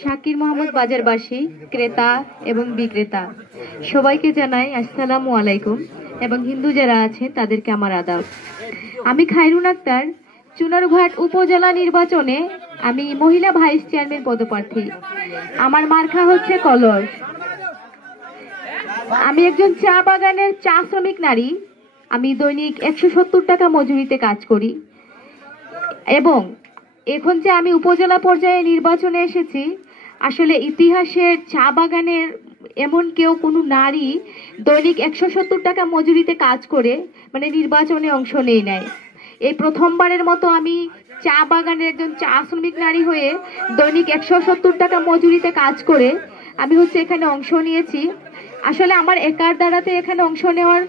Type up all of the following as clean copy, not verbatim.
শাকির মোহাম্মদ বাজারবাসী ক্রেতা এবং বিক্রেতা সবাইকে জানাই আসসালামু আলাইকুম এবং হিন্দু যারা আছে তাদেরকে আমার আদাব। আমি খায়রুন আক্তার, চুনারুঘাট উপজেলা নির্বাচনে আমি মহিলা ভাইস চেয়ারম্যান পদপ্রার্থী। আমার মার্কা হচ্ছে কলস। আমি একজন চা বাগানের চা শ্রমিক নারী। আমি দৈনিক 170 টাকা মজুরিতে কাজ করি এবং এখন যে আমি উপজেলা পর্যায়ে নির্বাচনে এসেছি, আসলে ইতিহাসের চা বাগানের এমন কেউ কোনো নারী দৈনিক 170 টাকা মজুরিতে কাজ করে মানে নির্বাচনে অংশ নেই নাই। এই প্রথমবারের মতো আমি চা বাগানের একজন চা শ্রমিক নারী হয়ে দৈনিক 170 টাকা মজুরিতে কাজ করে আমি এখানে অংশ নিয়েছি। আসলে আমার একার দ্বারাতে এখানে অংশ নেওয়ার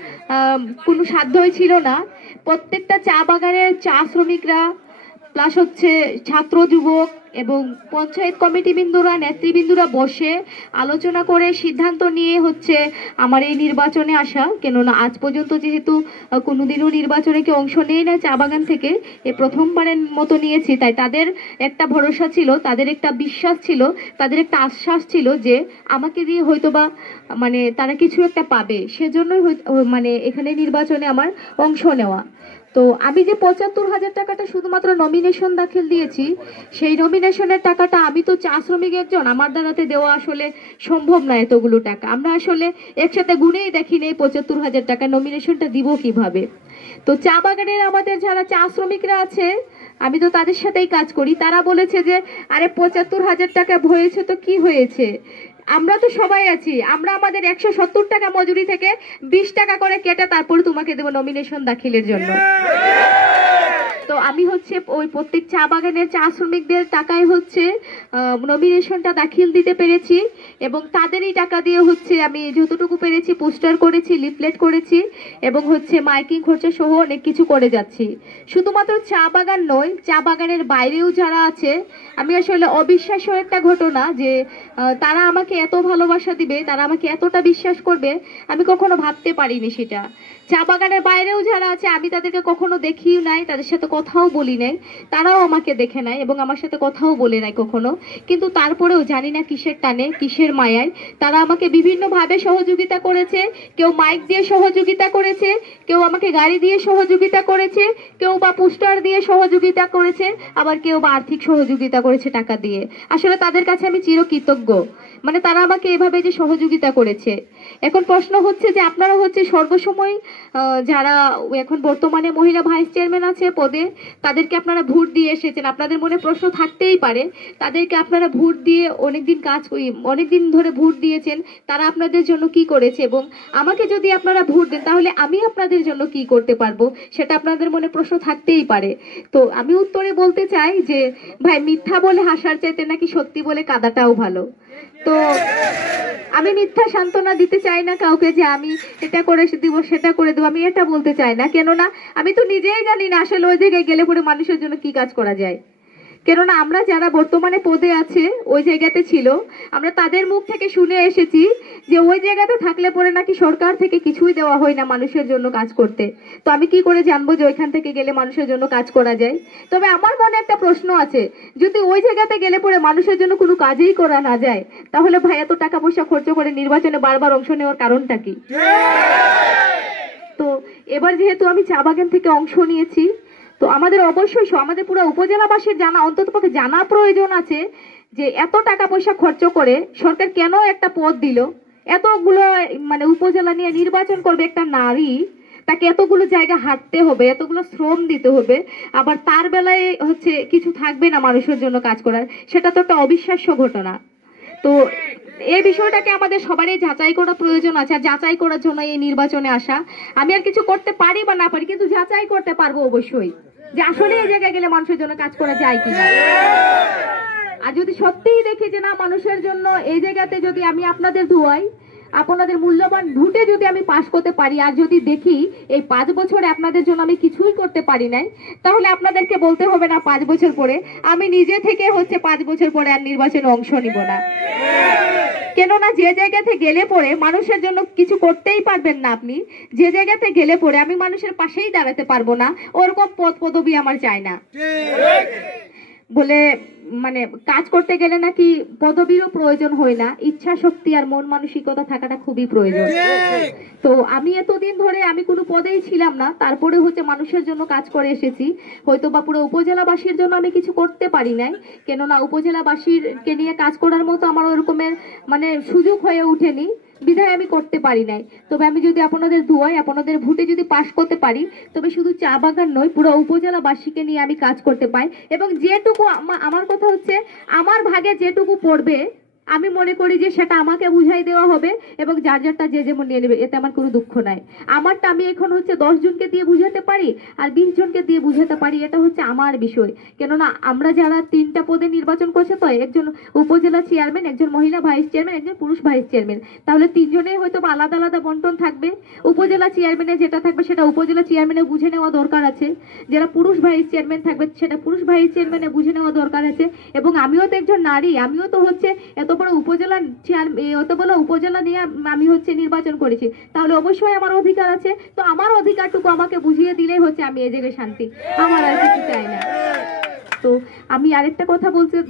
কোনো সাধ্যই ছিল না। প্রত্যেকটা চা বাগানের চা শ্রমিকরা প্লাস ছাত্র যুবক এবং পঞ্চায়েত কমিটি বিন্দুরা নেতৃবৃন্দুরা বসে আলোচনা করে সিদ্ধান্ত নিয়ে আমার এই নির্বাচনে আসা। কেননা আজ পর্যন্ত যেহেতু কোনোদিনও নির্বাচনে কেউ অংশ নেই না চা বাগান থেকে, এই প্রথমবারের মতো নিয়েছি, তাই তাদের একটা ভরসা ছিল, তাদের একটা বিশ্বাস ছিল, তাদের একটা আশ্বাস ছিল যে আমাকে দিয়ে হয়তোবা মানে তারা কিছু একটা পাবে, সেজন্যই মানে এখানে নির্বাচনে আমার অংশ নেওয়া। তো আমি যে 75,000 টাকাটা শুধুমাত্র নমিনেশন দাখিল দিয়েছি, সেই নমিনেশনের টাকাটা আমি তো চা শ্রমিক একজন, আমার দ্বারাতে দেওয়া আসলে সম্ভব না এতগুলো টাকা। আমরা আসলে একসাথে গুনেই দেখিনি এই 75,000 টাকা নমিনেশনটা দিব কিভাবে। তো চা বাগানের আমাদের যারা চা শ্রমিকরা আছে, আমি তো তাদের সাথেই কাজ করি, তারা বলেছে যে আরে 75,000 টাকা হয়েছে তো কি হয়েছে, আমরা তো সবাই আছি, আমরা আমাদের 170 টাকা মজুরি থেকে 20 টাকা করে কেটে তারপর তোমাকে দেবো নমিনেশন দাখিলের জন্য। তো আমি ওই প্রত্যেক চা বাগানের চা শ্রমিকদের টাকায় নমিনেশনটা দাখিল দিতে পেরেছি এবং তাদেরই টাকা দিয়ে আমি যতটুকু পেরেছি পোস্টার করেছি, লিফলেট করেছি এবং মাইকিং খরচা সহ অনেক কিছু করে যাচ্ছি। শুধুমাত্র চা বাগান নয়, চা বাগানের বাইরেও যারা আছে, আমি আসলে অবিশ্বাস্য একটা ঘটনা যে তারা আমাকে এত ভালোবাসা দিবে, তারা আমাকে এতটা বিশ্বাস করবে, আমি কখনো ভাবতে পারিনি সেটা। চা বাগানের বাইরেও যারা আছে আমি তাদেরকে কখনো দেখিও নাই, তাদের সাথে কথাও বলি নাই, তারাও আমাকে দেখে নাই এবং আমার সাথে কথাও বলে নাই কখনো। কিন্তু তারপরেও জানি না কিসের টানে কিসের মায়ায় তারা আমাকে বিভিন্নভাবে সহযোগিতা করেছে। কেউ মাইক দিয়ে সহযোগিতা করেছে, কেউ আমাকে গাড়ি দিয়ে সহযোগিতা করেছে, কেউ বা পোস্টার দিয়ে সহযোগিতা করেছে, আবার কেউ বা আর্থিক সহযোগিতা করেছে টাকা দিয়ে। আসলে তাদের কাছে আমি চিরকৃতজ্ঞ, মানে তারা আমাকে এভাবে যে সহযোগিতা করেছে। এখন প্রশ্ন যে আপনারা সর্বসময় যারা এখন বর্তমানে মহিলা ভাইস চেয়ারম্যান আছে পদে, তাদেরকে আপনারা ভোট দিয়ে এসেছেন, আপনাদের মনে প্রশ্ন থাকতেই পারে তাদেরকে আপনারা ভোট দিয়ে অনেকদিন ধরে ভোট দিয়েছেন, তারা আপনাদের জন্য কি করেছে এবং আমাকে যদি আপনারা ভোট দেন তাহলে আমি আপনাদের জন্য কি করতে পারবো, সেটা আপনাদের মনে প্রশ্ন থাকতেই পারে। তো আমি উত্তরে বলতে চাই যে ভাই, মিথ্যা বলে হাসার চাইতে নাকি সত্যি বলে কাঁদাটাও ভালো। তো আমি মিথ্যা সান্ত্বনা দিতে চাই না কাউকে যে আমি এটা করে দিব সেটা করে দেবো, আমি এটা বলতে চাই না। কেননা আমি তো নিজেই জানি না আসলে ওই জায়গায় গেলে পরে মানুষের জন্য কি কাজ করা যায়। কেননা আমরা যারা বর্তমানে পদে আছে ওই জায়গাতে ছিল, আমরা তাদের মুখ থেকে শুনে এসেছি যে ওই জায়গাতে থাকলে পরে নাকি সরকার থেকে কিছুই দেওয়া হয় না মানুষের জন্য কাজ করতে। তো আমি কি করে জানবো যে ওইখান থেকে গেলে মানুষের জন্য কাজ করা যায়? তবে আমার মনে একটা প্রশ্ন আছে, যদি ওই জায়গাতে গেলে পরে মানুষের জন্য কোনো কাজই করা না যায়, তাহলে ভাই এত টাকা পয়সা খরচ করে নির্বাচনে বারবার অংশ নেওয়ার কারণটা কি? তো এবার যেহেতু আমি চা বাগান থেকে অংশ নিয়েছি, তো আমাদের অবশ্যই আমাদের পুরো উপজেলাবাসীর অন্ততপক্ষে জানা প্রয়োজন আছে যে এত টাকা পয়সা খরচ করে সরকার কেন একটা পদ দিল, এতগুলো মানে উপজেলা নিয়ে নির্বাচন করবে একটা নারী, তাকে এতগুলো জায়গা হাঁটতে হবে, এতগুলো শ্রম দিতে হবে, আবার তার বেলায় কিছু থাকবে না মানুষের জন্য কাজ করার, সেটা তো একটা অবিশ্বাস্য ঘটনা। তো এই বিষয়টাকে আমাদের সবারই যাচাই করা প্রয়োজন আছে, আর যাচাই করার জন্য এই নির্বাচনে আসা। আমি আর কিছু করতে পারি বা না পারি, কিন্তু যাচাই করতে পারবো অবশ্যই যে আসলে এই জায়গায় গেলে মানুষের জন্য কাজ করা যায় কিনা। আর যদি সত্যিই দেখি যে না মানুষের জন্য এই জায়গাতে যদি আমি আপনাদের দুয়াই আপনাদের মূল্যবান ভোটে যদি আমি পাশ করতে পারি, আর যদি দেখি এই 5 বছরে আপনাদের জন্য আমি কিছুই করতে পারি নাই, তাহলে আপনাদেরকে বলতে হবে না 5 বছর পরে আমি নিজে থেকে 5 বছর পরে আর নির্বাচনে অংশ নিব না। কেননা যে জায়গাতে গেলে পরে মানুষের জন্য কিছু করতেই পারবেন না আপনি, যে জায়গাতে গেলে পরে আমি মানুষের পাশেই দাঁড়াতে পারবো না, ওরকম পদ পদবি আমার চাই না। বলে মানে কাজ করতে গেলে নাকি পদবীরও প্রয়োজন হয় না, ইচ্ছা শক্তি আর মন মানসিকতা থাকাটা খুবই প্রয়োজন। তো আমি এতদিন ধরে আমি কোনো পদেই ছিলাম না, তারপরে হচ্ছে মানুষের জন্য কাজ করে এসেছি। হয়তো বা পুরো উপজেলাবাসীর জন্য আমি কিছু করতে পারি নাই, কেননা উপজেলাবাসীরকে নিয়ে কাজ করার মতো আমার ওরকমের মানে সুযোগ হয়ে ওঠেনি, বিধায় আমি করতে পারি নাই। তবে আমি যদি আপনাদের দুয়ায় আপনাদের ভোটে যদি পাশ করতে পারি, তবে শুধু চা বাগান নয়, পুরো উপজেলাবাসীকে নিয়ে আমি কাজ করতে পাই। এবং যেটুকু আমার কথা হচ্ছে, আমার ভাগে যেটুকু পড়বে আমি মনে করি যে সেটা আমাকে বুঝাই দেওয়া হবে, এবং যার যারটা যে যেমন নিয়ে নেবে, এতে আমার কোনো দুঃখ নাই। আমারটা আমি এখন হচ্ছে 10 জনকে দিয়ে বুঝাতে পারি আর 20 জনকে দিয়ে বুঝাতে পারি, এটা হচ্ছে আমার বিষয়। কেননা আমরা যারা 3টা পদে নির্বাচন করছে, তো একজন উপজেলা চেয়ারম্যান, একজন মহিলা ভাইস চেয়ারম্যান, একজন পুরুষ ভাইস চেয়ারম্যান, তাহলে 3 জনেই হয়তো আলাদা আলাদা বন্টন থাকবে। উপজেলা চেয়ারম্যানে যেটা থাকবে সেটা উপজেলা চেয়ারম্যানে বুঝে নেওয়া দরকার আছে, যারা পুরুষ ভাইস চেয়ারম্যান থাকবে সেটা পুরুষ ভাইস চেয়ারম্যানে বুঝে নেওয়া দরকার আছে। এবং আমিও তো একজন নারী, আমিও তো হচ্ছে এত বড় উপজেলা অত বড় উপজেলা নিয়ে আমি হচ্ছে নির্বাচন করেছি, তাহলে অবশ্যই আমার অধিকার আছে। তো আমার অধিকারটুকু আমাকে বুঝিয়ে দিলেই হচ্ছে আমি এই জায়গায় শান্তি, আমার আর কিছু চাই না। তো আমি আরেকটা কথা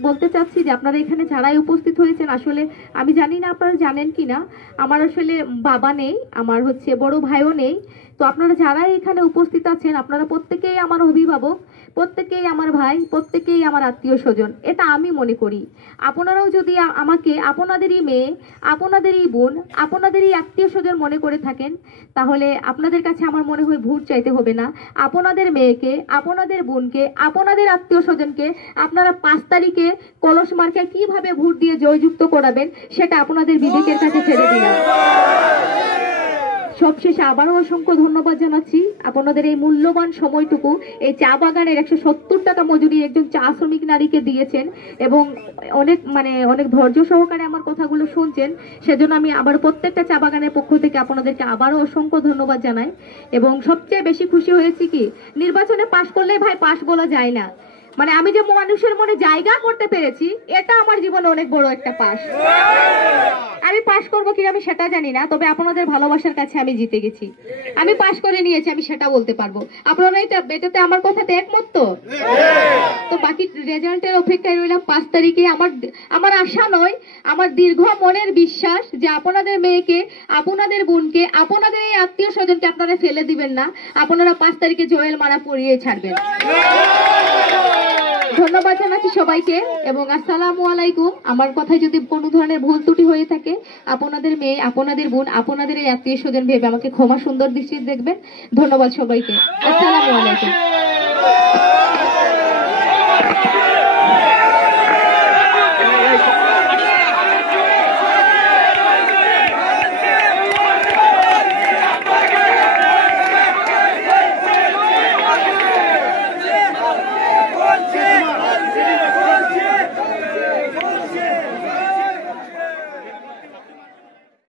বলতে চাচ্ছি যে আপনারা এখানে যারাই উপস্থিত হয়েছেন, আসলে আমি জানি না আপনারা জানেন কিনা, আমার আসলে বাবা নেই, আমার হচ্ছে বড় ভাইও নেই। তো আপনারা যারাই এখানে উপস্থিত আছেন, আপনারা প্রত্যেকেই আমার অভিভাবক, প্রত্যেকেই আমার ভাই, প্রত্যেকেই আমার আত্মীয় স্বজন, এটা আমি মনে করি। আপনারাও যদি আমাকে আপনাদেরই মেয়ে, আপনাদেরই বোন, আপনাদেরই আত্মীয় স্বজন মনে করে থাকেন, তাহলে আপনাদের কাছে আমার মনে হয় ভোট চাইতে হবে না। আপনাদের মেয়েকে, আপনাদের বোনকে, আপনাদের আত্মীয় স্বজনকে আপনারা 5 তারিখে কলস মার্কায় কিভাবে ভোট দিয়ে জয়যুক্ত করাবেন, সেটা আপনাদের বিবেকের কাছে ছেড়ে দিলাম। সবশেষে আবারও অসংখ্য ধন্যবাদ জানাচ্ছি আপনাদের এই মূল্যবান সময়টুকু এই চা বাগানের 170 টাকা মজুরি একজন চা শ্রমিক নারীকে দিয়েছেন, এবং অনেক ধৈর্য সহকারে আমার কথাগুলো শুনছেন, সেজন্য আমি আবার প্রত্যেকটা চা বাগানের পক্ষ থেকে আপনাদেরকে আবারও অসংখ্য ধন্যবাদ জানাই। এবং সবচেয়ে বেশি খুশি হয়েছি কি, নির্বাচনে পাশ করলে ভাই পাশ বলা যায় না, মানে আমি যে মানুষের মনে জায়গা করতে পেরেছি, এটা আমার জীবনে অনেক বড় একটা পাশ। আমি পাশ করবো কিনা আমি সেটা জানি না, তবে আপনাদের ভালোবাসার কাছে আমি জিতে গেছি, আমি পাশ করে নিয়েছি, আমি সেটা বলতে পারবো। আপনারা এটাতে আমার কথাতে একমত তো? তো বাকি রেজাল্টের অপেক্ষায় রইলাম 5 তারিখে। আমার আশা নয়, আমার দীর্ঘ মনের বিশ্বাস যে আপনাদের মেয়েকে, আপনাদের বোনকে, আপনাদের এই আত্মীয় স্বজনকে আপনারা ফেলে দিবেন না, আপনারা 5 তারিখে জয়েল মারা পরিয়ে ছাড়বেন। ধন্যবাদ জানাচ্ছি সবাইকে এবং আসসালামু আলাইকুম। আমার কথায় যদি কোনো ধরনের ভুল ত্রুটি হয়ে থাকে, আপনাদের মেয়ে, আপনাদের বোন, আপনাদের এই আত্মীয় স্বজন ভেবে আমাকে ক্ষমা সুন্দর দৃষ্টিতে দেখবেন। ধন্যবাদ সবাইকে। আসসালামু আলাইকুম।